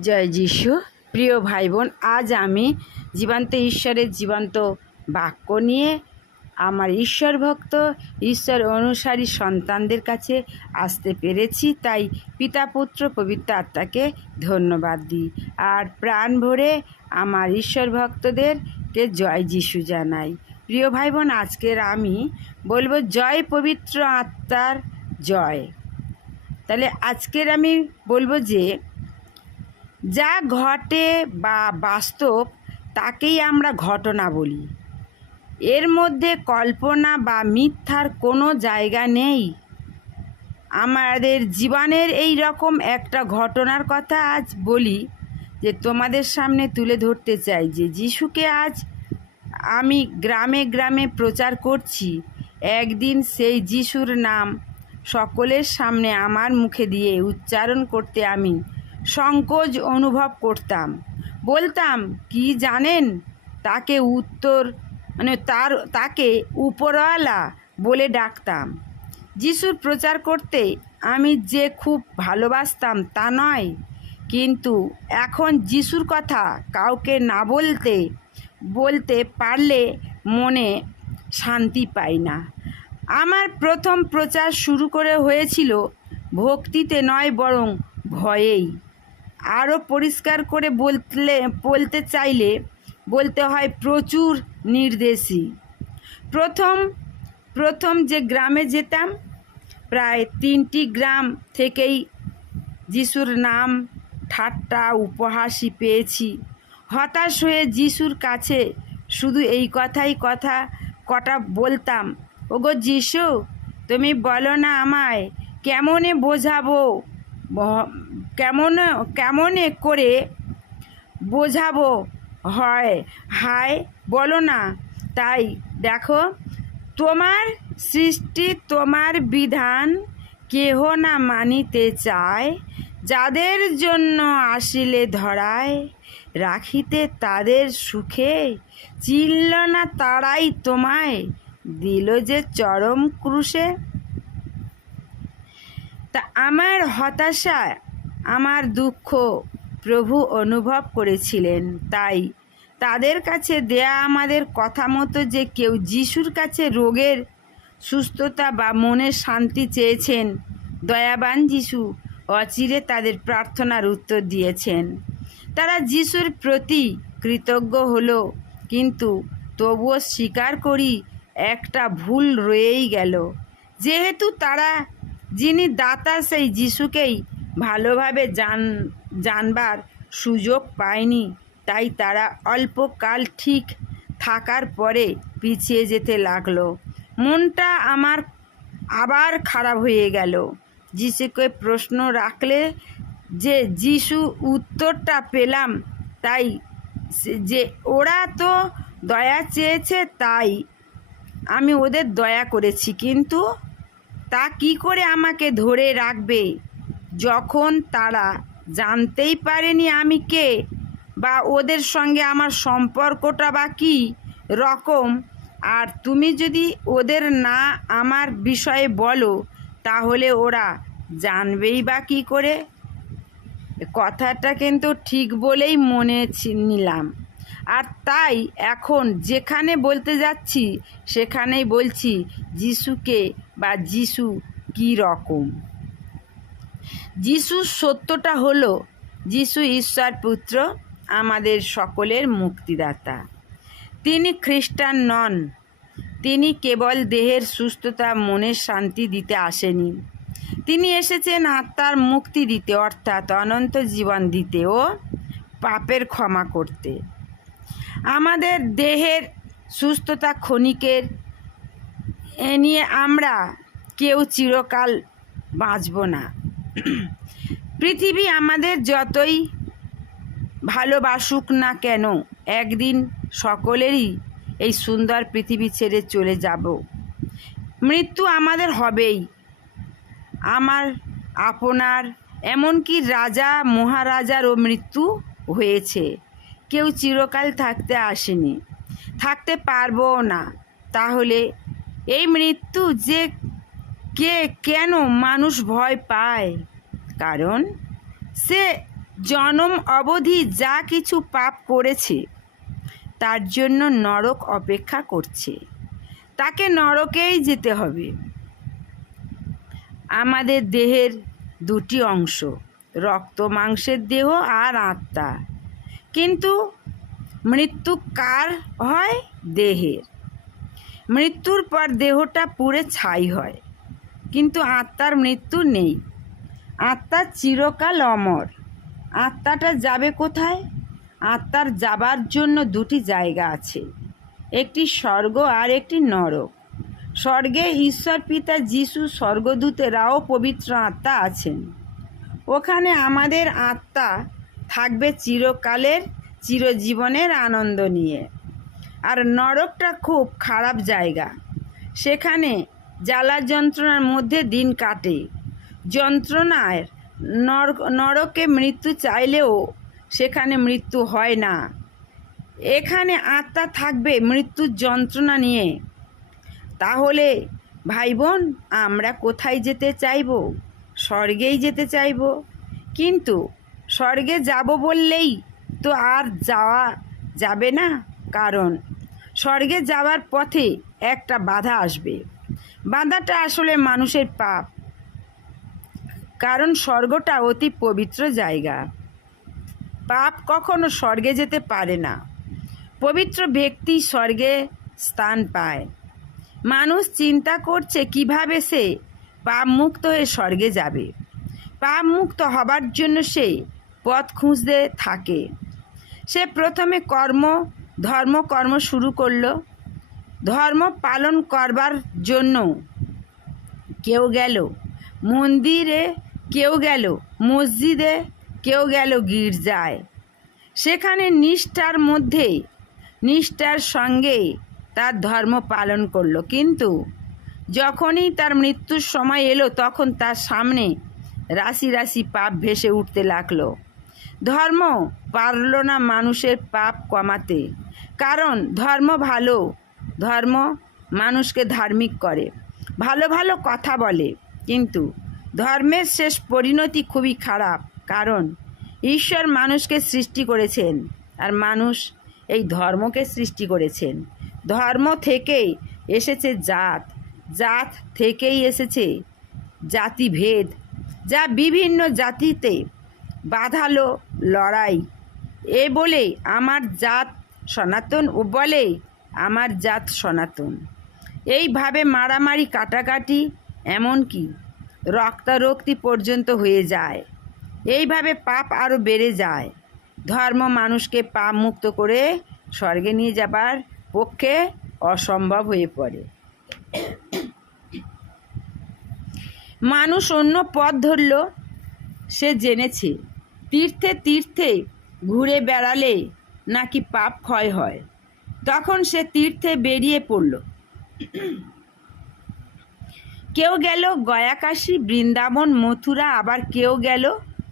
জয় যিশু। প্রিয় ভাই বোন আজ আমি জীবান্ত ঈশ্বরের জীবন্ত বাক্য নিয়ে আমার ঈশ্বর ভক্ত ঈশ্বর অনুসারী সন্তানদের কাছে আসতে পেরেছি। তাই পিতা, পুত্র, পবিত্র আত্মাকে ধন্যবাদ দিই। আর প্রাণ ভরে আমার ঈশ্বর ভক্তদেরকে জয় যিশু জানাই। প্রিয় ভাই বোন আজকের আমি বলব, জয় পবিত্র আত্মার জয়। তাহলে আজকের আমি বলব যে যা ঘটে বা বাস্তব, তাকেই আমরা ঘটনা বলি। এর মধ্যে কল্পনা বা মিথ্যার কোনো জায়গা নেই। আমাদের জীবনের এই রকম একটা ঘটনার কথা আজ বলি, যে তোমাদের সামনে তুলে ধরতে চাই, যে যিশুকে আজ আমি গ্রামে গ্রামে প্রচার করছি। একদিন সেই যিশুর নাম সকলের সামনে আমার মুখে দিয়ে উচ্চারণ করতে আমি সংকোচ অনুভব করতাম। বলতাম, কি জানেন? তাকে উত্তর মানে তার, তাকে উপরওয়ালা বলে ডাকতাম। যিশুর প্রচার করতে আমি যে খুব ভালোবাসতাম তা নয়। কিন্তু এখন যিশুর কথা কাউকে না বলতে বলতে পারলে মনে শান্তি পাই না। আমার প্রথম প্রচার শুরু করে হয়েছিল ভক্তিতে নয় বরং ভয়েই। আরও পরিষ্কার করে বলতে বলতে চাইলে বলতে হয় প্রচুর নির্দেশী প্রথম প্রথম যে গ্রামে যেতাম, প্রায় তিনটি গ্রাম থেকেই যিশুর নাম, ঠাট্টা, উপহাসই পেয়েছি। হতাশ হয়ে যিশুর কাছে শুধু এই কথাই কথা, কটা বলতাম, ওগো যিশু, তুমি বলো না আমায়, কেমনে বোঝাবো? কেমন কেমন করে বোঝাবো? হয়, হায়, বলো না। তাই, দেখো, তোমার সৃষ্টি, তোমার বিধান কেহ না মানিতে চায়। যাদের জন্য আসিলে ধরায়, রাখিতে তাদের সুখে। চিনল না তারাই তোমায়, দিল যে চরম ক্রুশে। তা আমার হতাশা আমার দুঃখ প্রভু অনুভব করেছিলেন। তাই তাদের কাছে দেয়া আমাদের কথা মতো যে কেউ যিশুর কাছে রোগের সুস্থতা বা মনের শান্তি চেয়েছেন, দয়াবান যিশু অচিরে তাদের প্রার্থনার উত্তর দিয়েছেন। তারা যিশুর প্রতি কৃতজ্ঞ হলো, কিন্তু তবুও স্বীকার করি একটা ভুল রয়েই গেল। যেহেতু তারা যিনি দাতা সেই যিশুকেই ভালোভাবে জান, জানবার সুযোগ পায়নি, তাই তারা অল্পকাল ঠিক থাকার পরে পিছিয়ে যেতে লাগল। মনটা আমার আবার খারাপ হয়ে গেল। যিশুকে প্রশ্ন রাখলে যে যিশু উত্তরটা পেলাম, তাই যে ওরা তো দয়া চেয়েছে, তাই আমি ওদের দয়া করেছি। কিন্তু তা কি করে আমাকে ধরে রাখবে? যখন তারা জানতেই পারেনি আমি কে বা ওদের সঙ্গে আমার সম্পর্কটা বা কী রকম, আর তুমি যদি ওদের না আমার বিষয়ে বলো, তাহলে ওরা জানবেই বা কী করে? কথাটা কিন্তু ঠিক বলেই মনে নিলাম। আর তাই এখন যেখানে বলতে যাচ্ছি, সেখানেই বলছি যিশুকে বা যিশু কী রকম। যিশুর সত্যটা হলো, যিশু ঈশ্বর পুত্র, আমাদের সকলের মুক্তিদাতা। তিনি খ্রিস্টান নন। তিনি কেবল দেহের সুস্থতা, মনের শান্তি দিতে আসেনি। তিনি এসেছেন আত্মার মুক্তি দিতে, অর্থাৎ অনন্ত জীবন দিতে ও পাপের ক্ষমা করতে। আমাদের দেহের সুস্থতা ক্ষণিকের, এ নিয়ে আমরা কেউ চিরকাল বাঁচব না। পৃথিবী আমাদের যতই ভালোবাসুক না কেন, একদিন সকলেরই এই সুন্দর পৃথিবী ছেড়ে চলে যাব। মৃত্যু আমাদের হবেই। আমার, আপনার, এমনকি রাজা, মহারাজারও মৃত্যু হয়েছে। কেউ চিরকাল থাকতে আসেনি। থাকতে পারব না। তাহলে এই মৃত্যু যে কে কেন মানুষ ভয় পায়? কারণ সে জনম অবধি যা কিছু পাপ করেছে, তার জন্য নরক অপেক্ষা করছে। তাকে নরকেই যেতে হবে। আমাদের দেহের দুটি অংশ, রক্ত, মাংসের দেহ আর আত্মা। কিন্তু মৃত্যু কার হয়? দেহের। মৃত্যুর পর দেহটা পুড়ে ছাই হয়। কিন্তু আত্মার মৃত্যু নেই। আত্মা চিরকাল অমর। আত্মাটা যাবে কোথায়? আত্মার যাবার জন্য দুটি জায়গা আছে। একটি স্বর্গ আর একটি নরক। স্বর্গে ঈশ্বর পিতা যিশু স্বর্গদূতেরাও পবিত্র আত্মা আছেন। ওখানে আমাদের আত্মা থাকবে চিরকালের চিরজীবনের আনন্দ নিয়ে। আর নরকটা খুব খারাপ জায়গা। সেখানে জ্বালা যন্ত্রণার মধ্যে দিন কাটে। যন্ত্রণায় নর, নরকে মৃত্যু চাইলেও সেখানে মৃত্যু হয় না। এখানে আত্মা থাকবে মৃত্যুর যন্ত্রণা নিয়ে। তাহলে ভাই বোন আমরা কোথায় যেতে চাইব? স্বর্গেই যেতে চাইব। কিন্তু স্বর্গে যাব বললেই তো আর যাওয়া যাবে না। কারণ স্বর্গে যাওয়ার পথে একটা বাধা আসবে। বাধাটা আসলে মানুষের পাপ। কারণ স্বর্গটা অতি পবিত্র জায়গা। পাপ কখনো স্বর্গে যেতে পারে না। পবিত্র ব্যক্তি স্বর্গে স্থান পায়। মানুষ চিন্তা করছে কীভাবে সে পাপ মুক্ত হয়ে স্বর্গে যাবে। পাপ মুক্ত হবার জন্য সে পথ খুঁজতে থাকে। সে প্রথমে কর্ম, ধর্ম কর্ম শুরু করল। ধর্ম পালন করবার জন্য কেউ গেল। মন্দিরে কেউ গেল। মসজিদে কেউ গেল গির্জায়। সেখানে নিষ্ঠার মধ্যে, নিষ্ঠার সঙ্গে তার ধর্ম পালন করল। কিন্তু যখনই তার মৃত্যুর সময় এলো, তখন তার সামনে রাশি রাশি পাপ ভেসে উঠতে লাগল। ধর্ম পারল না মানুষের পাপ কমাতে। কারণ ধর্ম ভালো, ধর্ম মানুষকে ধার্মিক করে। ভালো ভালো কথা বলে, কিন্তু ধর্মের শেষ পরিণতি খুবই খারাপ। কারণ ঈশ্বর মানুষকে সৃষ্টি করেছেন আর মানুষ এই ধর্মকে সৃষ্টি করেছেন। ধর্ম থেকেই এসেছে জাত জাত থেকেই এসেছে জাতিভেদ, যা বিভিন্ন জাতিতে বাধালো লড়াই। এ বলে আমার জাত সনাতন ও বলে আমার জাত সনাতন। এইভাবে মারামারি কাটাকাটি এমনকি রক্তারক্তি পর্যন্ত হয়ে যায়। এইভাবে পাপ আরও বেড়ে যায়। ধর্ম মানুষকে পাপ মুক্ত করে স্বর্গে নিয়ে যাবার পক্ষে অসম্ভব হয়ে পড়ে। মানুষ অন্য পথ ধরল সে জেনেছে, তীর্থে তীর্থে ঘুরে বেড়ালে নাকি পাপ ক্ষয় হয়। তখন সে তীর্থে বেরিয়ে পড়ল। কেউ গেল গয়াকাশী, বৃন্দাবন, মথুরা, আবার কেউ গেল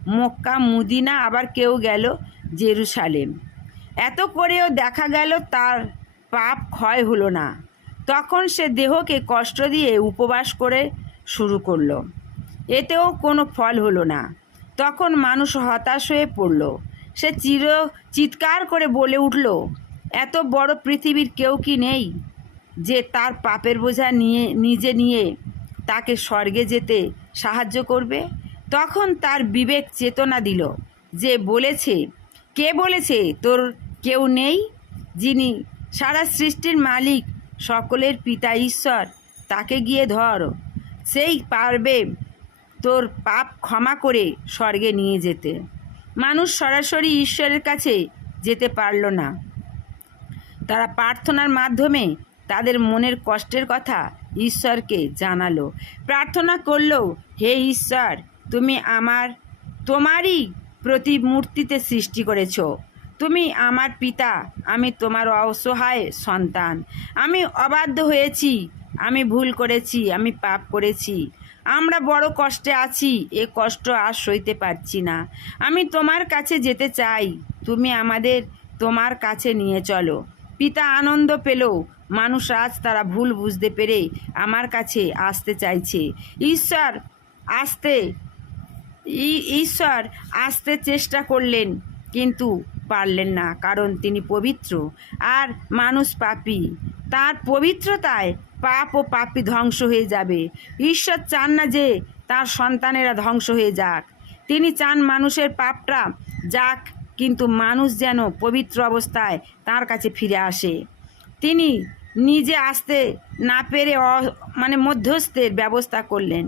মক্কা, মুদিনা, আবার কেউ গেল জেরুসালেম। এত করেও দেখা গেল তার পাপ ক্ষয় হলো না। তখন সে দেহকে কষ্ট দিয়ে উপবাস করে শুরু করল। এতেও কোনো ফল হলো না। তখন মানুষ হতাশ হয়ে পড়ল। সে চির চিৎকার করে বলে উঠল, এত বড় পৃথিবীর কেউ কি নেই যে তার পাপের বোঝা নিয়ে, নিজে নিয়ে তাকে স্বর্গে যেতে সাহায্য করবে? তখন তার বিবেক চেতনা দিল যে বলেছে, কে বলেছে তোর কেউ নেই যিনি সারা সৃষ্টির মালিক, সকলের পিতা ঈশ্বর, তাকে গিয়ে ধর। সেই পারবে তোর পাপ ক্ষমা করে স্বর্গে নিয়ে যেতে। মানুষ সরাসরি ঈশ্বরের কাছে যেতে পারল না। তারা প্রার্থনার মাধ্যমে তাদের মনের কষ্টের কথা ঈশ্বরকে জানালো। প্রার্থনা করল, হে ঈশ্বর, তুমি আমার, তোমারই প্রতিমূর্তিতে সৃষ্টি করেছ। তুমি আমার পিতা, আমি তোমার অসহায় সন্তান। আমি অবাধ্য হয়েছি, আমি ভুল করেছি, আমি পাপ করেছি। আমরা বড় কষ্টে আছি, এ কষ্ট আর সইতে পারছি না। আমি তোমার কাছে যেতে চাই, তুমি আমাদের তোমার কাছে নিয়ে চলো। পিতা আনন্দ পেল, মানুষ আজ তারা ভুল বুঝতে পেরে আমার কাছে আসতে চাইছে। ঈশ্বর আসতে ঈশ্বর আসতে চেষ্টা করলেন, কিন্তু পারলেন না, কারণ তিনি পবিত্র, আর মানুষ পাপি। তার পবিত্রতায় পাপ ও পাপী ধ্বংস হয়ে যাবে। ঈশ্বর চান না যে তার সন্তানেরা ধ্বংস হয়ে যাক। তিনি চান মানুষের পাপটা যাক, কিন্তু মানুষ যেন পবিত্র অবস্থায় তার কাছে ফিরে আসে। তিনি নিজে আসতে না পেরে মানে মধ্যস্থের ব্যবস্থা করলেন।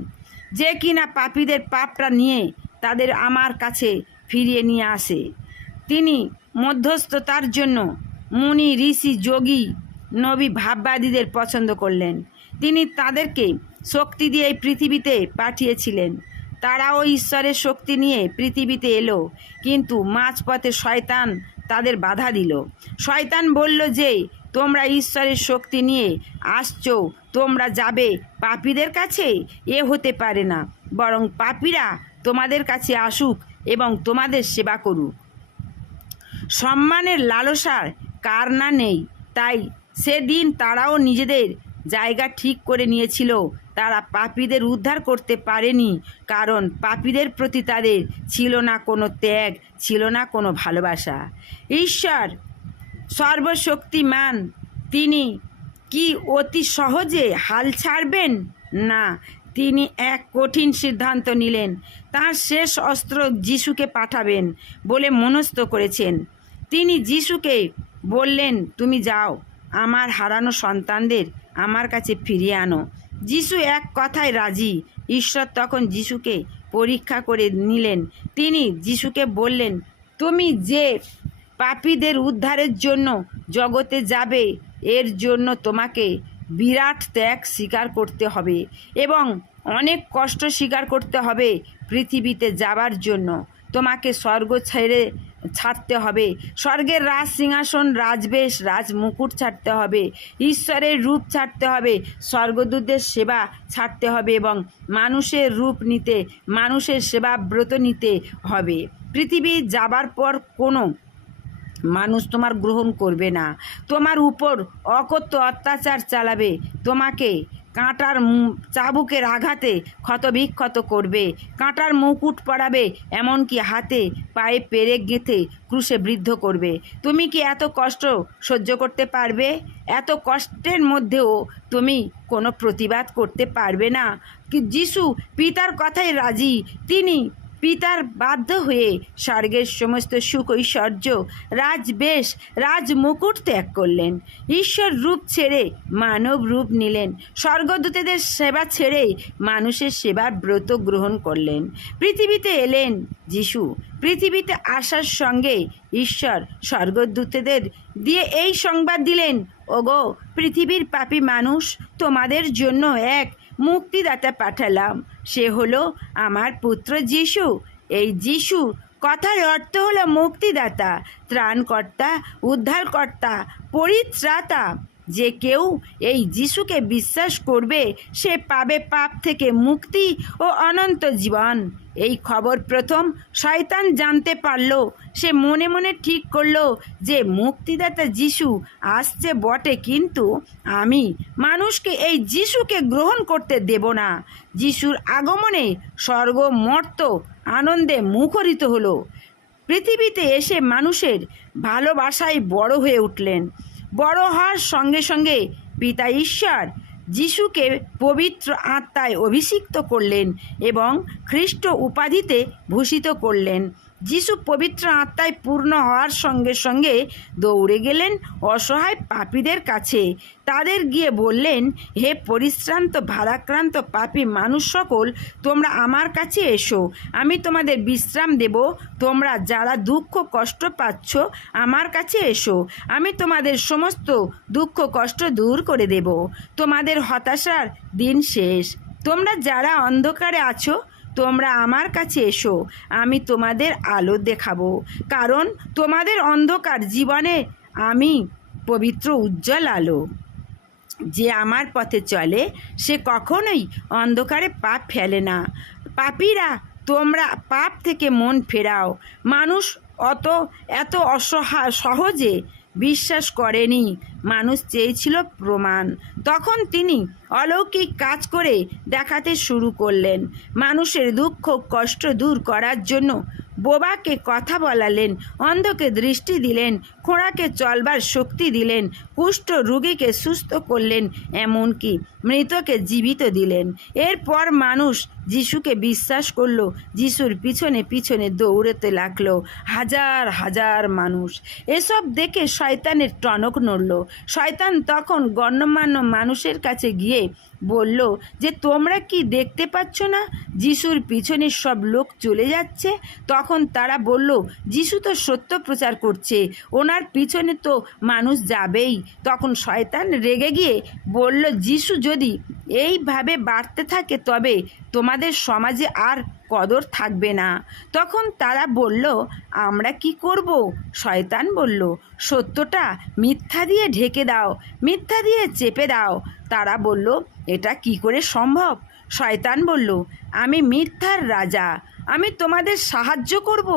যে কিনা পাপীদের পাপটা নিয়ে তাদের আমার কাছে ফিরিয়ে নিয়ে আসে। তিনি মধ্যস্থতার জন্য মুনি, ঋষি, যোগী নবী ভাববাদীদের পছন্দ করলেন। তিনি তাদেরকে শক্তি দিয়ে এই পৃথিবীতে পাঠিয়েছিলেন। তারাও ঈশ্বরের শক্তি নিয়ে পৃথিবীতে এলো, কিন্তু মাঝপথে শয়তান তাদের বাধা দিল। শয়তান বলল যে, তোমরা ঈশ্বরের শক্তি নিয়ে আসছো, তোমরা যাবে পাপীদের কাছে? এ হতে পারে না। বরং পাপীরা তোমাদের কাছে আসুক এবং তোমাদের সেবা করুক। সম্মানের লালসার কার না নেই, তাই সেদিন তারাও নিজেদের জায়গা ঠিক করে নিয়েছিল। তারা পাপীদের উদ্ধার করতে পারেনি, কারণ পাপীদের প্রতি তাদের ছিল না কোনো ত্যাগ, ছিল না কোনো ভালোবাসা। ঈশ্বর সর্বশক্তিমান, তিনি কি অতি সহজে হাল ছাড়বেন? না, তিনি এক কঠিন সিদ্ধান্ত নিলেন। তার শেষ অস্ত্র যিশুকে পাঠাবেন বলে মনস্থ করেছেন। তিনি যিশুকে বললেন, তুমি যাও। আমার হারানো সন্তানদের আমার কাছে ফিরিয়ে আনো। যিশু এক কথায় রাজি। ঈশ্বর তখন যিশুকে পরীক্ষা করে নিলেন। তিনি যিশুকে বললেন, তুমি যে পাপীদের উদ্ধারের জন্য জগতে যাবে, এর জন্য তোমাকে বিরাট ত্যাগ স্বীকার করতে হবে এবং অনেক কষ্ট স্বীকার করতে হবে পৃথিবীতে যাবার জন্য। তোমাকে স্বর্গ ছেড়ে ছাড়তে হবে। স্বর্গের রাজ সিংহাসন, রাজবেশ, রাজ মুকুট ছাড়তে হবে। ঈশ্বরের রূপ ছাড়তে হবে। স্বর্গদূতদের সেবা ছাড়তে হবে এবং মানুষের রূপ নিতে, মানুষের সেবা ব্রত নিতে হবে। পৃথিবী যাবার পর কোনো মানুষ তোমার গ্রহণ করবে না। তোমার উপর অকথ্য অত্যাচার চালাবে। তোমাকে কাঁটার চাবুকের আঘাতে ক্ষতবিক্ষত করবে। কাঁটার মুকুট পরাবে এমনকি হাতে পায়ে পেরে গেঁথে ক্রুশে বৃদ্ধ করবে। তুমি কি এত কষ্ট সহ্য করতে পারবে? এত কষ্টের মধ্যেও তুমি কোনো প্রতিবাদ করতে পারবে না। যিশু পিতার কথায় রাজি, তিনি পিতার বাধ্য হয়ে স্বর্গের সমস্ত সুখ ঐশ্বর্য, রাজবেশ রাজ মুকুট ত্যাগ করলেন। ঈশ্বর রূপ ছেড়ে মানব রূপ নিলেন। স্বর্গদূতেদের সেবা ছেড়ে মানুষের সেবার ব্রত গ্রহণ করলেন। পৃথিবীতে এলেন যিশু। পৃথিবীতে আসার সঙ্গে ঈশ্বর স্বর্গদূতেদের দিয়ে এই সংবাদ দিলেন, ওগো, পৃথিবীর পাপী মানুষ, তোমাদের জন্য এক মুক্তিদাতা পাঠালাম। সে হলো আমার পুত্র যিশু। এই যিশু কথার অর্থ হলো মুক্তিদাতা, ত্রাণকর্তা, উদ্ধারকর্তা, পরিত্রাতা। যে কেউ এই যিশুকে বিশ্বাস করবে, সে পাবে পাপ থেকে মুক্তি ও অনন্ত জীবন। এই খবর প্রথম শয়তান জানতে পারল। সে মনে মনে ঠিক করল যে, মুক্তিদাতা যিশু আসছে বটে, কিন্তু আমি মানুষকে এই যিশুকে গ্রহণ করতে দেব না। যিশুর আগমনে স্বর্গ মর্ত আনন্দে মুখরিত হলো। পৃথিবীতে এসে মানুষের ভালোবাসায় বড় হয়ে উঠলেন। বড় হওয়ার সঙ্গে সঙ্গে পিতা ঈশ্বর যিশুকে পবিত্র আত্মায় অভিষিক্ত করলেন এবং খ্রিস্ট উপাধিতে ভূষিত করলেন। যিশু পবিত্র আত্মায় পূর্ণ হওয়ার সঙ্গে সঙ্গে দৌড়ে গেলেন অসহায় পাপীদের কাছে। তাদের গিয়ে বললেন, হে পরিশ্রান্ত, ভারাক্রান্ত পাপী মানুষ সকল, তোমরা আমার কাছে এসো। আমি তোমাদের বিশ্রাম দেব। তোমরা যারা দুঃখ কষ্ট পাচ্ছ, আমার কাছে এসো। আমি তোমাদের সমস্ত দুঃখ কষ্ট দূর করে দেব। তোমাদের হতাশার দিন শেষ। তোমরা যারা অন্ধকারে আছো তোমরা আমার কাছে এসো, আমি তোমাদের আলো দেখাবো। কারণ তোমাদের অন্ধকার জীবনে আমি পবিত্র উজ্জ্বল আলো। যে আমার পথে চলে, সে কখনোই অন্ধকারে পাপ ফেলে না। পাপীরা, তোমরা পাপ থেকে মন ফেরাও। মানুষ অত, এত অসহায় সহজে বিশ্বাস করেনি। মানুষ চেয়েছিল প্রমাণ। তখন তিনি অলৌকিক কাজ করে দেখাতে শুরু করলেন। মানুষের দুঃখ, কষ্ট দূর করার জন্য বোবাকে কথা বলালেন, অন্ধকে দৃষ্টি দিলেন, খোঁড়াকে চলবার শক্তি দিলেন, কুষ্ঠ রুগীকে সুস্থ করলেন, এমনকি মৃতকে জীবিত দিলেন। এরপর মানুষ যিশুকে বিশ্বাস করল। যিশুর পিছনে পিছনে দৌড়তে লাগল। হাজার হাজার মানুষ। এসব দেখে শয়তানের টনক নড়ল। শয়তান তখন গণ্যমান্য মানুষের কাছে গিয়ে বলল যে, তোমরা কি দেখতে পাচ্ছ না? যিশুর পিছনে সব লোক চলে যাচ্ছে। তখন তারা বলল, যিশু তো সত্য প্রচার করছে। ওনার পিছনে তো মানুষ যাবেই। তখন শয়তান রেগে গিয়ে বলল, যিশু যদি এইভাবে বাড়তে থাকে, তবে তোমাদের সমাজে আর কদর থাকবে না। তখন তারা বলল, আমরা কি করব? শয়তান বলল, সত্যটা মিথ্যা দিয়ে ঢেকে দাও, মিথ্যা দিয়ে চেপে দাও। তারা বলল, এটা কি করে সম্ভব? শয়তান বলল, আমি মিথ্যার রাজা, আমি তোমাদের সাহায্য করব।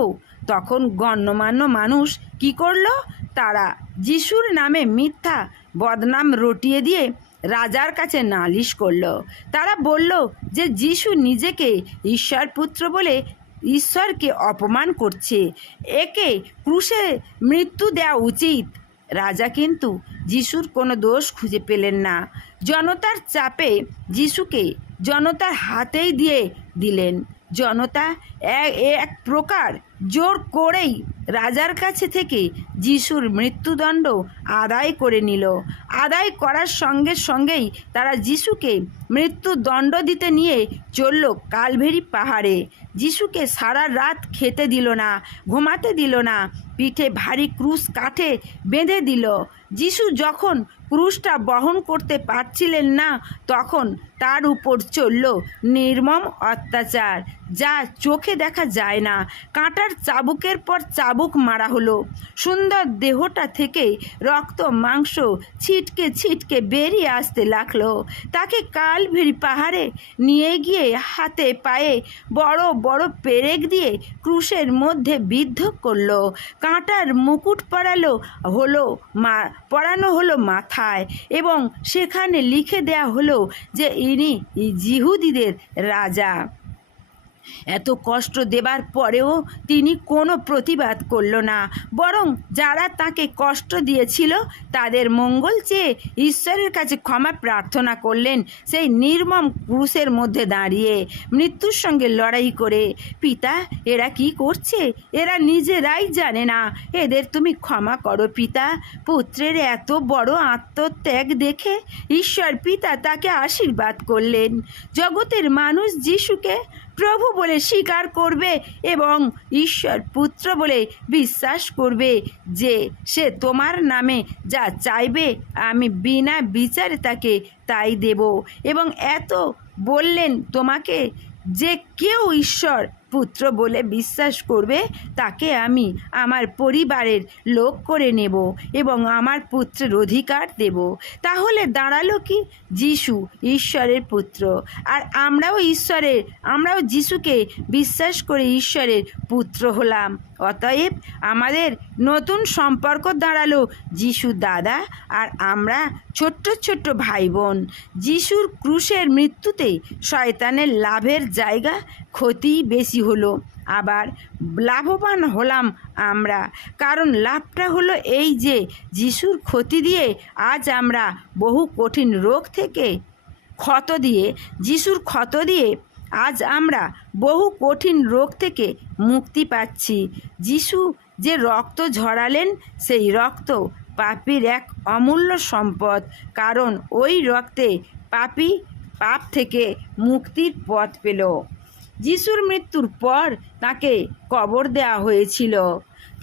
তখন গণ্যমান্য মানুষ কি করল? তারা, যিশুর নামে মিথ্যা বদনাম রটিয়ে দিয়ে রাজার কাছে নালিশ করল। তারা বলল যে যিশু নিজেকে ঈশ্বর পুত্র বলে ঈশ্বরকে অপমান করছে। একে ক্রুশে মৃত্যু দেওয়া উচিত। রাজা কিন্তু যিশুর কোনো দোষ খুঁজে পেলেন না। জনতার চাপে যিশুকে জনতার হাতেই দিয়ে দিলেন। জনতা এক প্রকার জোর করেই রাজার কাছে থেকে যিশুর মৃত্যুদণ্ড আদায় করে নিল। আদায় করার সঙ্গে সঙ্গেই তারা যিশুকে মৃত্যুদণ্ড দিতে নিয়ে চলল কালভেরি পাহাড়ে। যিশুকে সারা রাত খেতে দিল না, ঘুমাতে দিল না, পিঠে ভারী ক্রুশ কাঠে বেঁধে দিল। যিশু যখন ক্রুশটা বহন করতে পারছিলেন না, তখন তার উপর চলল নির্মম অত্যাচার, যা চোখে দেখা যায় না। কাঁটার চাবুকের পর চাবুক মারা হলো। সুন্দর দেহটা থেকে রক্ত, মাংস ছিটকে ছিটকে বেরিয়ে আসতে লাগল। তাকে কালভেরি পাহাড়ে নিয়ে গিয়ে হাতে পায়ে বড় বড় পেরেক দিয়ে ক্রুশের মধ্যে বিদ্ধ করল। কাঁটার মুকুট পরালো হলো মা, পরানো হলো মাথায় এবং সেখানে লিখে দেয়া হলো যে ইনি জিহুদিদের রাজা। এত কষ্ট দেবার পরেও তিনি কোনো প্রতিবাদ করল না, বরং যারা তাকে কষ্ট দিয়েছিল তাদের মঙ্গল চেয়ে ঈশ্বরের কাছে ক্ষমা প্রার্থনা করলেন সেই নির্মম ক্রুশের মধ্যে দাঁড়িয়ে। মৃত্যুর সঙ্গে লড়াই করে, পিতা, এরা কি করছে? এরা নিজেরাই জানে না। এদের তুমি ক্ষমা করো, পিতা। পুত্রের এত বড় আত্মত্যাগ দেখে ঈশ্বর পিতা তাকে আশীর্বাদ করলেন। জগতের মানুষ যিশুকে প্রভু বলে স্বীকার করবে এবং ঈশ্বর পুত্র বলে বিশ্বাস করবে যে সে তোমার নামে যা চাইবে, আমি বিনা বিচারে তাকে তাই দেব। এবং এত বললেন তোমাকে যে কেউ ঈশ্বর পুত্র বলে বিশ্বাস করবে? তাকে আমি আমার পরিবারের লোক করে নেব এবং আমার পুত্রের অধিকার দেব। তাহলে দাঁড়াল কি? যিশু ঈশ্বরের পুত্র। আর আমরাও ঈশ্বরের, আমরাও যিশুকে বিশ্বাস করে ঈশ্বরের পুত্র হলাম। অতএব আমাদের নতুন সম্পর্ক দাঁড়াল যিশু দাদা আর আমরা ছোট্ট ছোট্ট ভাই বোন যিশুর ক্রুশের মৃত্যুতে শয়তানের লাভের জায়গা ক্ষতি বেশি হলো। আবার লাভবান হলাম আমরা, কারণ লাভটা হলো এই যে যিশুর ক্ষতি দিয়ে আজ আমরা বহু কঠিন রোগ থেকে ক্ষত দিয়ে, যিশুর ক্ষত দিয়ে আজ আমরা বহু কঠিন রোগ থেকে মুক্তি পাচ্ছি। যিশু যে রক্ত ঝরালেন, সেই রক্ত পাপির এক অমূল্য সম্পদ, কারণ ওই রক্তে পাপি পাপ থেকে মুক্তির পথ পেল। যিশুর মৃত্যুর পর তাকে কবর দেয়া হয়েছিল।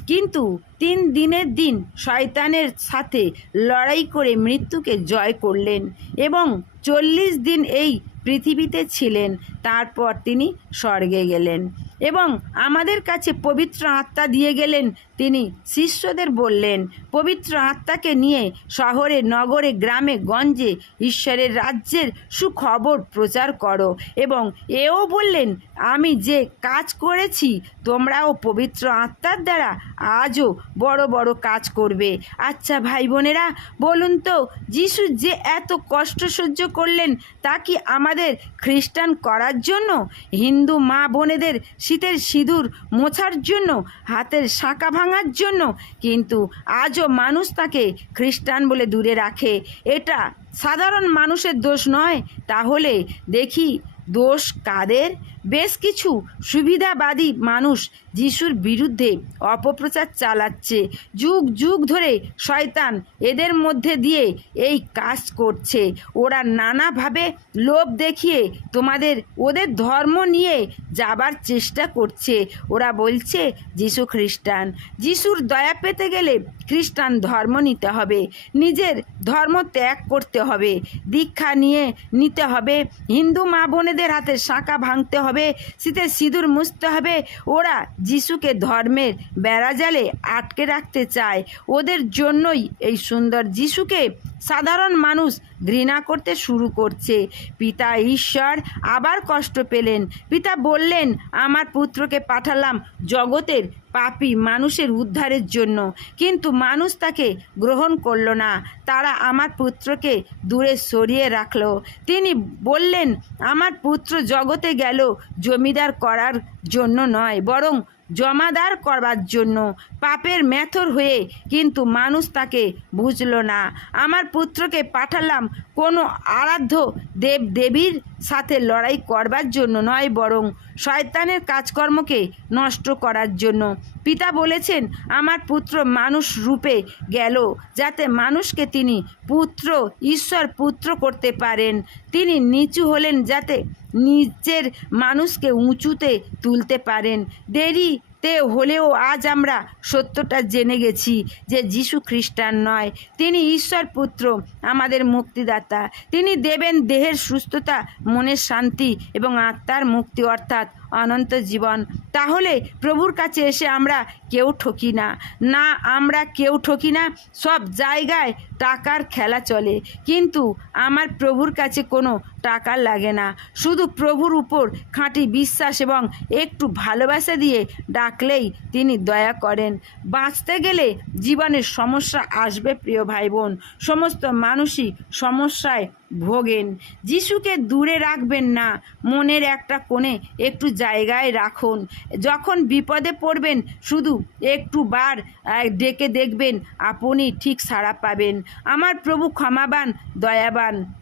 কিন্তু তিন দিনের দিন শয়তানের সাথে লড়াই করে মৃত্যুকে জয় করলেন এবং চল্লিশ দিন এই পৃথিবীতে ছিলেন। তারপর তিনি স্বর্গে গেলেন এবং আমাদের কাছে পবিত্র আত্মা দিয়ে গেলেন। তিনি শিষ্যদের বললেন, পবিত্র আত্মাকে নিয়ে শহরে, নগরে, গ্রামে, গঞ্জে, ঈশ্বরের রাজ্যের সুখবর প্রচার করো। এবং এও বললেন, আমি যে কাজ করেছি, তোমরাও পবিত্র আত্মার দ্বারা আজও বড় বড় কাজ করবে। আচ্ছা ভাই বোনেরা, বলুন তো, যিশু যে এত কষ্ট সহ্য করলেন, তা কি আমাদের খ্রিস্টান করার জন্য, হিন্দু মা বোনেদের শীতের সিঁদুর মোছার জন্য, হাতের শাঁকা ভাঙার জন্য, কিন্তু আজও মানুষ তাকে খ্রিস্টান বলে দূরে রাখে। এটা সাধারণ মানুষের দোষ নয়। তাহলে দেখি দোষ কাদের? বেশ কিছু সুবিধাবাদী মানুষ যিশুর বিরুদ্ধে অপপ্রচার চালাচ্ছে। যুগ যুগ ধরে শয়তান এদের মধ্যে দিয়ে এই কাজ করছে। ওরা নানাভাবে লোভ দেখিয়ে তোমাদের, ওদের ধর্ম নিয়ে যাবার চেষ্টা করছে। ওরা বলছে, যিশু খ্রিস্টান, যিশুর দয়া পেতে গেলে খ্রিস্টান ধর্ম নিতে হবে। নিজের ধর্ম ত্যাগ করতে হবে। দীক্ষা নিয়ে নিতে হবে। হিন্দু মা বোনেদের হাতে শাঁখা ভাঙতে হবে। শীতে সিঁদুর মুছতে হবে। ওরা যিশুকে ধর্মের বেড়াজালে আটকে রাখতে চায়। ওদের জন্যই এই সুন্দর যিশুকে সাধারণ মানুষ ঘৃণা করতে শুরু করছে। পিতা ঈশ্বর আবার কষ্ট পেলেন। পিতা বললেন, আমার পুত্রকে পাঠালাম জগতের পাপী মানুষের উদ্ধারের জন্য। কিন্তু মানুষ তাকে গ্রহণ করল না। তারা আমার পুত্রকে দূরে সরিয়ে রাখল। তিনি বললেন, আমার পুত্র জগতে গেল জমিদার করার জন্য নয়, বরং জমাদার করবার জন্য। পাপের মেথর হয়ে কিন্তু মানুষ তাকে বুঝলো না। আমার পুত্রকে পাঠালাম কোনো আরাধ্য দেব দেবীর সাথে লড়াই করবার জন্য নয়, বরং শয়তানের কাজকর্মকে নষ্ট করার জন্য। পিতা বলেছেন, আমার পুত্র মানুষ রূপে গেল, যাতে মানুষকে তিনি পুত্র, ঈশ্বর পুত্র করতে পারেন। তিনি নিচু হলেন যাতে নিচের মানুষকে উঁচুতে তুলতে পারেন। দেরি তে হলেও আজ আমরা সত্যটা জেনে গেছি যে যিশু খ্রিস্টান নয়। তিনি ঈশ্বর পুত্র, আমাদের মুক্তিদাতা। তিনি দেবেন দেহের সুস্থতা, মনের শান্তি এবং আত্মার মুক্তি, অর্থাৎ অনন্ত জীবন। তাহলে প্রভুর কাছে এসে আমরা কেউ ঠকি না। না, আমরা কেউ ঠকি না, সব জায়গায় টাকার খেলা চলে। কিন্তু আমার প্রভুর কাছে কোনো টাকা লাগে না। শুধু প্রভুর উপর খাঁটি বিশ্বাস এবং একটু ভালোবাসা দিয়ে ডাকলেই তিনি দয়া করেন। বাঁচতে গেলে জীবনের সমস্যা আসবে, প্রিয় ভাই বোন সমস্ত মানুষই সমস্যায় ভোগেন। যিশুকে দূরে রাখবেন না, মনের একটা কোণে একটু জায়গায় রাখুন। যখন বিপদে পড়বেন, শুধু একটু বার ডেকে দেখবেন, আপনি ঠিক সাড়া পাবেন। আমার প্রভু ক্ষমাবান, দয়াবান।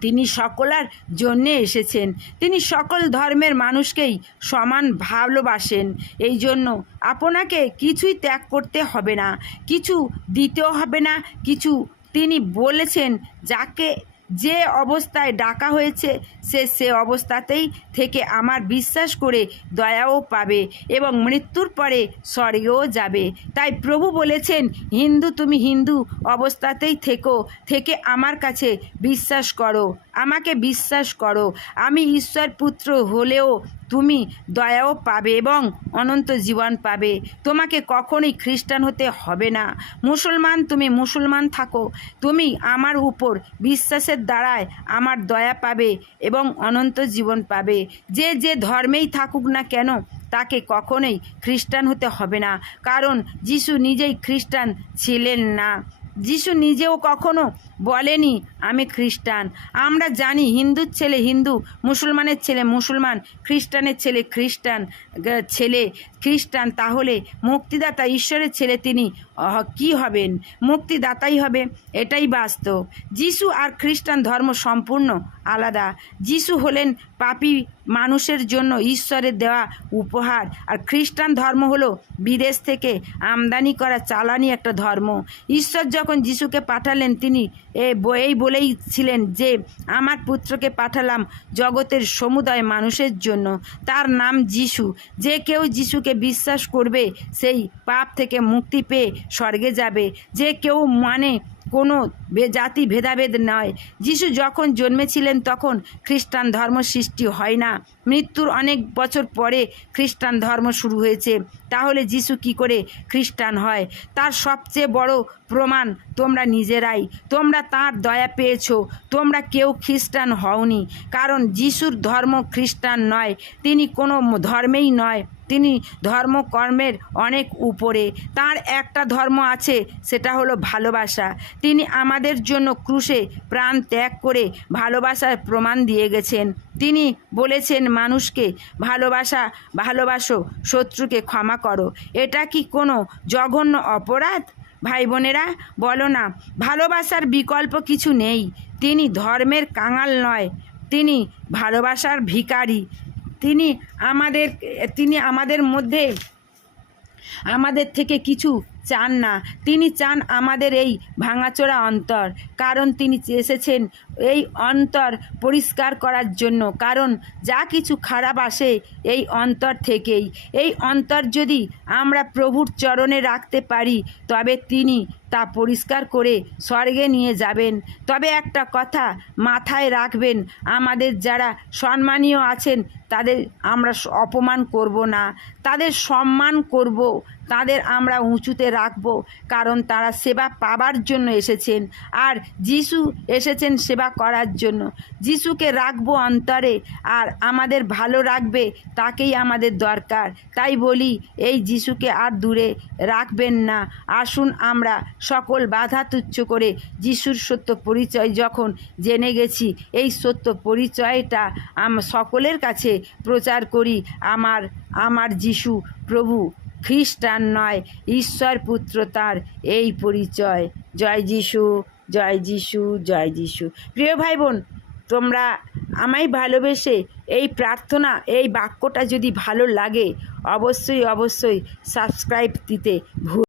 তিনি সকলার জন্যে এসেছেন। তিনি সকল ধর্মের মানুষকেই সমান ভালোবাসেন। এই জন্য আপনাকে কিছুই ত্যাগ করতে হবে না। কিছু দিতেও হবে না, কিছু তিনি বলেছেন যাকে যে অবস্থায় ডাকা হয়েছে, সে সে অবস্থাতেই থেকে আমার বিশ্বাস করে দয়াও পাবে এবং মৃত্যুর পরে স্বর্গেও যাবে। তাই প্রভু বলেছেন, হিন্দু, তুমি হিন্দু অবস্থাতেই থেকো, থেকে আমার কাছে বিশ্বাস করো, আমাকে বিশ্বাস করো। আমি ঈশ্বর পুত্র হলেও তুমি দয়াও পাবে এবং অনন্ত জীবন পাবে। তোমাকে কখনোই খ্রিস্টান হতে হবে না। মুসলমান, তুমি মুসলমান থাকো। তুমি আমার উপর বিশ্বাসের দ্বারায় আমার দয়া পাবে এবং অনন্ত জীবন পাবে। যে যে ধর্মেই থাকুক না কেন, তাকে কখনোই খ্রিস্টান হতে হবে না। কারণ, যিশু নিজেই খ্রিস্টান ছিলেন না। যিশু নিজেও কখনো বলেনি, আমি খ্রিস্টান। আমরা জানি হিন্দুর ছেলে হিন্দু, মুসলমানের ছেলে মুসলমান, খ্রিস্টানের ছেলে খ্রিস্টান ছেলে খ্রিস্টান। তাহলে মুক্তিদাতা ঈশ্বরের ছেলে তিনি কি হবেন? মুক্তিদাতাই হবে, এটাই বাস্তব। যিশু আর খ্রিস্টান ধর্ম সম্পূর্ণ আলাদা। যিশু হলেন পাপী মানুষের জন্য ঈশ্বরের দেওয়া উপহার। আর খ্রিস্টান ধর্ম হলো বিদেশ থেকে আমদানি করা চালানি একটা ধর্ম। ঈশ্বর যখন যিশুকে পাঠালেন, তিনি এ ব- এই বলেই ছিলেন যে, আমার পুত্রকে পাঠালাম জগতের সমুদায় মানুষের জন্য। তার নাম যিশু। যে কেউ যিশুকে বিশ্বাস করবে, সেই পাপ থেকে মুক্তি পেয়ে স্বর্গে যাবে। যে কেউ মানে কোনো জাতি ভেদাভেদ নয়। যিশু যখন জন্মেছিলেন তখন খ্রিস্টান ধর্ম সৃষ্টি হয় না। মৃত্যুর অনেক বছর পরে খ্রিস্টান ধর্ম শুরু হয়েছে। তাহলে যিশু কি করে খ্রিস্টান হয়? তার সবচেয়ে বড় প্রমাণ তোমরা নিজেরাই। তোমরা তার দয়া পেয়েছ। তোমরা কেউ খ্রিস্টান হওনি। কারণ যিশুর ধর্ম খ্রিস্টান নয়। তিনি কোনো ধর্মেই নয়। তিনি ধর্মকর্মের অনেক উপরে। তার একটা ধর্ম আছে, সেটা হলো ভালোবাসা। তিনি আমাদের জন্য ক্রুশে প্রাণ ত্যাগ করে ভালোবাসার প্রমাণ দিয়ে গেছেন। তিনি বলেছেন মানুষকে, ভালোবাসা, ভালোবাসো, শত্রুকে ক্ষমা করো। এটা কি কোনো জঘন্য অপরাধ? ভাই বোনেরা, বলো না, ভালোবাসার বিকল্প কিছু নেই। তিনি ধর্মের কাঙাল নয়। তিনি ভালোবাসার ভিখারি। তিনি আমাদের তিনি আমাদের মধ্যে আমাদের থেকে কিছু চান না। তিনি চান আমাদের এই ভাঙাচোরা অন্তর, কারণ তিনি এসেছেন এই অন্তর পরিষ্কার করার জন্য। কারণ যা কিছু খারাপ আসে এই অন্তর থেকেই। এই অন্তর যদি আমরা প্রভুর চরণে রাখতে পারি, তবে তিনি তা পরিষ্কার করে স্বর্গে নিয়ে যাবেন। তবে একটা কথা মাথায় রাখবেন, আমাদের যারা সম্মানীয় আছেন, তাদের আমরা অপমান করব না। তাদের সম্মান করব, তাদের আমরা উঁচুতে রাখব, কারণ তারা সেবা পাবার জন্য এসেছেন। আর যিশু এসেছেন সেবা করার জন্য। যিশুকে রাখব অন্তরে, আর আমাদের ভালো রাখবে তাকেই আমাদের দরকার। তাই বলি, এই যিশুকে আর দূরে রাখবেন না। আসুন আমরা সকল বাধা তুচ্ছ করে যিশুর সত্য পরিচয় যখন জেনে গেছি, এই সত্য পরিচয়টা আম সকলের কাছে প্রচার করি, আমার আমার যিশু প্রভু খ্রিস্টান নয়, ঈশ্বর পুত্র তার এই পরিচয়। জয় যিশু জয় যিশু জয় যিশু। প্রিয় ভাই বোন তোমরা আমায় ভালোবেসে এই প্রার্থনা, এই বাক্যটা যদি ভালো লাগে, অবশ্যই অবশ্যই সাবস্ক্রাইব দিতে ভুল